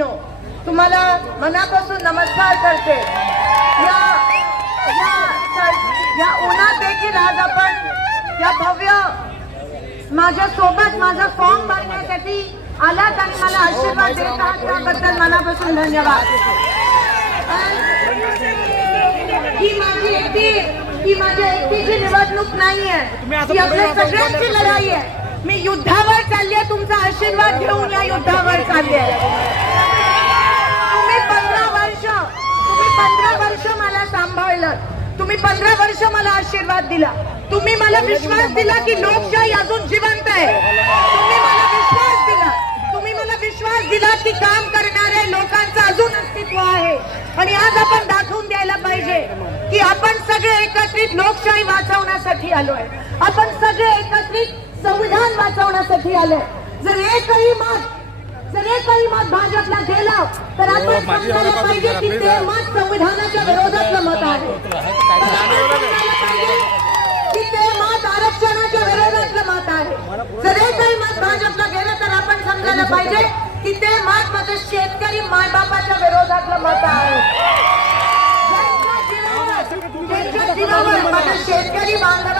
बहिणो तुम्हाला मनापासून नमस्कार करते. या या, या उन्हात देखील आज आपण या भव्य माझ्या सोबत माझा फॉर्म भरण्यासाठी आलात आणि मला आशीर्वाद देत आहात. त्याबद्दल मनापासून धन्यवाद. ही माझी एकटी ही माझ्या एकटीची निवडणूक नाहीये. ही आपल्या सगळ्यांची लढाई आहे. मी युद्धावर तुमचा आशीर्वाद घेऊन या युद्धावर चालले आहे. तुम्ही पंधरा वर्ष तुम्ही पंधरा वर्ष मला सांभाळलं. तुम्ही पंधरा वर्ष मला आशीर्वाद दिला. तुम्ही मला विश्वास दिला की लोकशाही अजून जिवंत आहे. तुम्ही मला विश्वास दिला. तुम्ही मला विश्वास दिला की काम करणाऱ्या लोकांचं अजून अस्तित्व आहे. आणि आज आपण दाखवून द्यायला पाहिजे की आपण सगळे एकत्रित लोकशाही वाचवण्यासाठी आलोय. आपण सगळे एकत्रित संविधान वाचवण्यासाठी आलोय. जर एकही मत जर एकही मत भाजपला गेलं तर आपण समजायला पाहिजे की ते मत संविधानाच्या विरोधातलं मत आहे. की ते मत आरक्षणाच्या विरोधातलं मत आहे. जर एकही मत भाजपला गेलं तर आपण समजायला पाहिजे की ते मत माझं शेतकरी मायबापाच्या विरोधातलं मत आहे. शेतकरी बांधवांच्या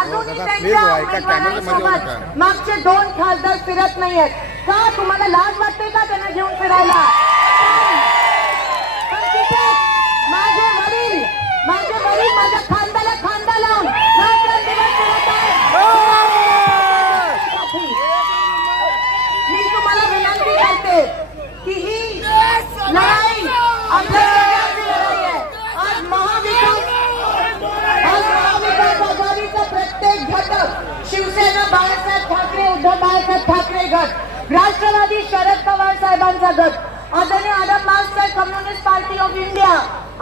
अजूनही त्यांच्या उमेदवारांसोबत मागचे दोन खासदार फिरत नाहीयेत. का? तुम्हाला लाज वाटते का त्यांना घेऊन फिरायला पण तिथे माझे वडील माझे वडील माझ्या खांद्याला खांदा लावून रात्रंदिवस फिरत आहेत. मी तुम्हाला विनंती करते की ही लढाई आपल्या सगळ्यांची लढाई आहे आज महाविकास आज महाविकास आघाडीचा प्रत्येक घटक शिवसेना बाळासाहेब ठाकरे उद्धव बाळासाहेब ठाकरे गट राष्ट्रवादी शरद पवार साहेबांचा गट आदरणीय Adam master communist party of India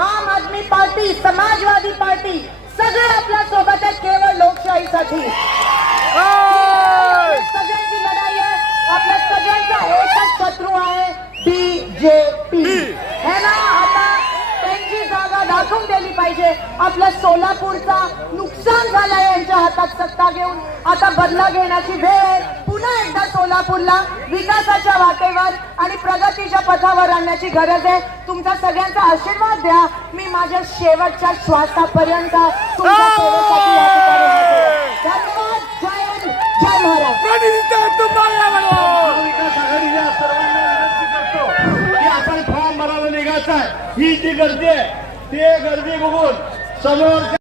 Aam Aadmi party Samajwadi party सगळे आपल्यासोबत आहेत केवळ लोकशाहीसाठी. सगळ्यांची लढाई आहे. आपल्या सगळ्यांचा एकच शत्रू आहे बीजेपी हे ना दाखवून दिली पाहिजे. आपल्या सोलापूरचा नुकसान झालंय यांच्या हातात सत्ता घेऊन. आता बदला घेण्याची वेळ आहे. पुन्हा एकदा सोलापूरला विकासाच्या वाटेवर आणि प्रगतीच्या पथावर आणण्याची गरज आहे. तुमचा सगळ्यांचा आशीर्वाद द्या. मी माझ्या शेवटच्या श्वासापर्यंत तुमच्या सेवेसाठी या ठिकाणी हजर आहे. धन्यवाद. जय हिंद. जय महाराज महाविकास आघाडीच्या सर्वांना विनंती करतो की आपण फॉर्म भरायला निघायचा आहे. ही जी गर्दी आहे ते गर्दी बघून समोर